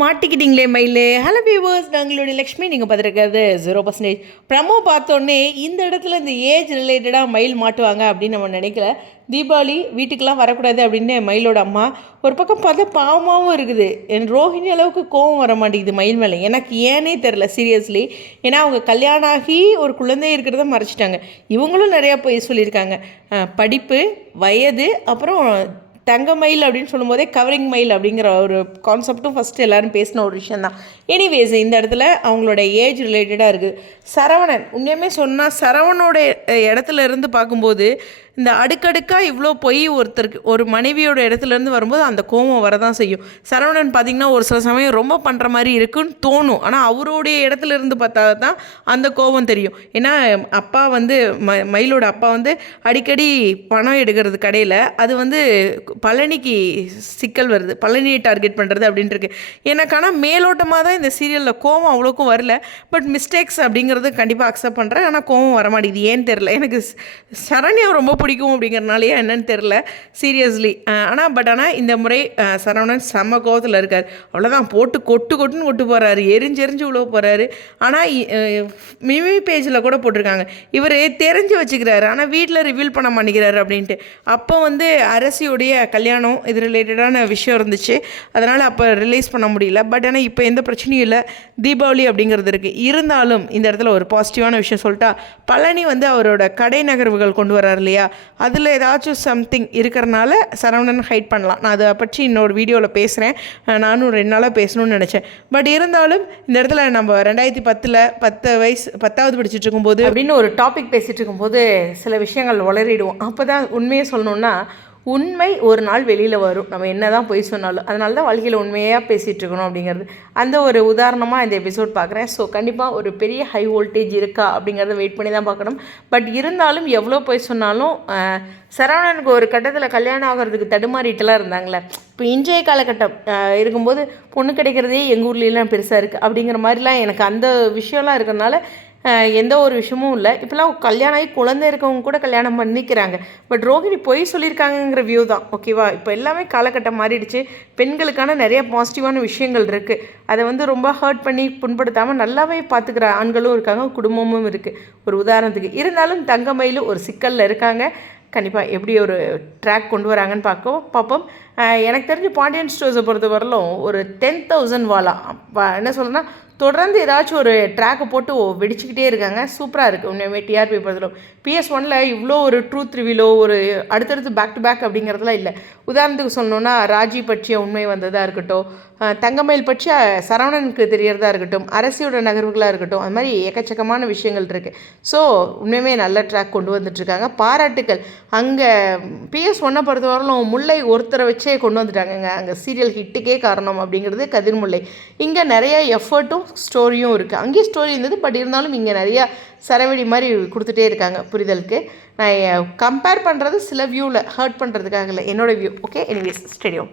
மாட்டிக்கிட்டீங்களே மயிலே. Hello viewers, நாங்களுடைய லக்ஷ்மி. நீங்கள் பார்த்துருக்கிறது 0%. ப்ரமோ பார்த்தோன்னே இந்த இடத்துல இந்த ஏஜ் ரிலேட்டடாக மயில் மாட்டுவாங்க அப்படின்னு நம்ம நினைக்கல. தீபாவளி வீட்டுக்கெலாம் வரக்கூடாது அப்படின்னு மயிலோட அம்மா. ஒரு பக்கம் பார்த்தா பாவமாகவும் இருக்குது. என் ரோஹிணி அளவுக்கு கோவம் வர மாட்டேங்குது மயில் மேலே. எனக்கு ஏனே தெரில சீரியஸ்லி. ஏன்னா அவங்க கல்யாணம் ஆகி ஒரு குழந்தை இருக்கிறத மறைச்சிட்டாங்க. இவங்களும் நிறையா போய் சொல்லியிருக்காங்க. படிப்பு, வயது, அப்புறம் தங்க மயில் அப்படின்னு சொல்லும்போதே கவரிங் மயில் அப்படிங்கிற ஒரு கான்செப்டும் ஃபஸ்ட்டு எல்லோரும் பேசின ஒரு விஷயம் தான். எனிவேஸ், இந்த இடத்துல அவங்களோட ஏஜ் ரிலேட்டடாக இருக்குது. சரவணன், உண்மையுமே சொன்னால் சரவணோட இடத்துல இருந்து பார்க்கும்போது இந்த அடுக்கடுக்காக இவ்வளோ போய் ஒருத்தருக்கு ஒரு மனைவியோட இடத்துலேருந்து வரும்போது அந்த கோபம் வரதான் செய்யும். சரவணன் பார்த்திங்கன்னா ஒரு சில சமயம் ரொம்ப பண்ணுற மாதிரி இருக்குன்னு தோணும். ஆனால் அவருடைய இடத்துல இருந்து பார்த்தா தான் அந்த கோபம் தெரியும். ஏன்னா அப்பா வந்து மயிலோட அப்பா வந்து அடிக்கடி பணம் எடுக்கிறது கடையில். அது வந்து பழனிக்கு சிக்கல் வருது, பழனியை டார்கெட் பண்ணுறது அப்படின்ட்டுருக்கு. எனக்கு ஆனால் மேலோட்டமாக தான் இந்த சீரியலில் கோபம் அவ்வளோக்கும் வரல. பட் மிஸ்டேக்ஸ் அப்படிங்கிறது கண்டிப்பாக அக்செப்ட் பண்ணுறேன். ஆனால் கோபம் வர மாட்டேங்குது. ஏன்னு தெரில. எனக்கு சரண்யா ரொம்ப பிடிக்கும் அப்படிங்கிறனாலேயே என்னன்னு தெரில சீரியஸ்லி. ஆனால் இந்த முறை சரவணன் செம்ம கோவத்தில் இருக்கார். அவ்வளோதான், போட்டு கொட்டுன்னு கொட்டு போகிறாரு, எரிஞ்செறிஞ்சு உழவு போகிறாரு. ஆனால் மிமி பேஜில் கூட போட்டிருக்காங்க, இவர் தெரிஞ்சு வச்சுக்கிறாரு ஆனால் வீட்டில் ரிவீல் பண்ண மாட்டேங்கிறாரு அப்படின்ட்டு. அப்போ வந்து அரசியுடைய கல்யாணம் இது ரிலேட்டடான விஷயம் இருந்துச்சு, அதனால் அப்போ ரிலீஸ் பண்ண முடியல. பட் ஆனால் இப்போ எந்த பிரச்சனையும் இல்லை. தீபாவளி அப்படிங்கிறது இருக்குது. இருந்தாலும் இந்த இடத்துல ஒரு பாசிட்டிவான விஷயம் சொல்லிட்டா, பழனி வந்து அவரோட கடை நகர்வுகள் கொண்டு வர்றாரு இல்லையா, அதில் ஏதாச்சும் சம்திங் இருக்கிறனால சரவணன் ஹைட் பண்ணலாம். நான் அதை பற்றி இன்னொரு வீடியோவில் பேசுகிறேன். நானும் 2 நாளாக பேசணும்னு நினச்சேன். பட் இருந்தாலும் இந்த இடத்துல நம்ம 2010 10வது படிச்சுட்டு இருக்கும்போது அப்படின்னு ஒரு டாபிக் பேசிகிட்டு இருக்கும்போது சில விஷயங்கள் வளரிடுவோம். அப்போ தான் உண்மையை சொல்லணுன்னா, உண்மை ஒரு நாள் வெளியில் வரும், நம்ம என்ன தான் பொய் சொன்னாலும். அதனால தான் வாழ்க்கையில் உண்மையாக பேசிகிட்டு இருக்கணும் அப்படிங்கிறது அந்த ஒரு உதாரணமாக இந்த எபிசோட் பார்க்குறேன். ஸோ கண்டிப்பாக ஒரு பெரிய ஹை வோல்டேஜ் இருக்கா அப்படிங்கிறத வெயிட் பண்ணி தான் பார்க்கணும். பட் இருந்தாலும் எவ்வளோ பொய் சொன்னாலும் சரவணனுக்கு ஒரு கட்டத்தில் கல்யாணம் ஆகிறதுக்கு தடுமாறிட்டுலாம் இருந்தாங்களே. இப்போ இன்றைய காலகட்டம் இருக்கும்போது பொண்ணு கிடைக்கிறதே எங்கள் ஊர்லேலாம் பெருசாக இருக்குது அப்படிங்கிற மாதிரிலாம் எனக்கு அந்த விஷயம்லாம் இருக்கிறதுனால எந்த ஒரு விஷயமும் இல்லை. இப்போலாம் கல்யாணம் ஆகி குழந்தை இருக்கவங்க கூட கல்யாணம் பண்ணிக்கிறாங்க. பட் ரோஹிணி பொய் சொல்லியிருக்காங்கங்கிற வியூ தான். ஓகேவா? இப்போ எல்லாமே காலகட்டம் மாறிடுச்சு. பெண்களுக்கான நிறைய பாசிட்டிவான விஷயங்கள் இருக்குது. அதை வந்து ரொம்ப ஹர்ட் பண்ணி புண்படுத்தாமல் நல்லாவே பார்த்துக்கிற ஆண்களும் இருக்காங்க, குடும்பமும் இருக்குது. ஒரு உதாரணத்துக்கு இருந்தாலும் தங்கமயிலும் ஒரு சிக்கலில் இருக்காங்க. கண்டிப்பாக எப்படி ஒரு ட்ராக் கொண்டு வராங்கன்னு பார்ப்போம். எனக்கு தெரிஞ்சு பாண்டியன் ஸ்டோர்ஸை பொறுத்த வரலும் ஒரு 10,000 வாலா என்ன சொல்கிறேன்னா, தொடர்ந்து ஏதாச்சும் ஒரு ட்ராக்கை போட்டு வெடிச்சுக்கிட்டே இருக்காங்க. சூப்பராக இருக்குது உண்மையுமே. டிஆர்பி பொறுத்தலும் PS1 இவ்வளோ ஒரு ட்ரூத் ரிவீலோ ஒரு அடுத்தடுத்து பேக் டு பேக் அப்படிங்கிறதுலாம் இல்லை. உதாரணத்துக்கு சொல்லணுன்னா, ராஜி பற்றிய உண்மை வந்ததாக இருக்கட்டும், தங்கமயில் பற்றிய சரவணனுக்கு தெரியறதா இருக்கட்டும், அரசியோட நகர்வுகளாக இருக்கட்டும், அது மாதிரி எக்கச்சக்கமான விஷயங்கள் இருக்குது. ஸோ உண்மையுமே நல்ல ட்ராக் கொண்டு வந்துட்டுருக்காங்க. பாராட்டுக்கள். அங்கே PS1 பொறுத்தவரையிலும் முல்லை ஒருத்தரை வச்சே கொண்டு வந்துட்டாங்கங்க. அங்கே சீரியல் ஹிட்டுக்கே காரணம் அப்படிங்கிறது கதிர்முல்லை. இங்கே நிறைய எஃபர்ட்டும் ஸ்டோரியும் இருக்குது. அங்கேயும் ஸ்டோரி இருந்தது, பட் இருந்தாலும் இங்கே நிறையா சரவெடி மாதிரி கொடுத்துட்டே இருக்காங்க புரிதலுக்கு. நான் கம்பேர் பண்ணுறது சில வியூவில் ஹர்ட் பண்ணுறதுக்காக இல்லை, என்னோடய வியூ. Okay, anyways stadium.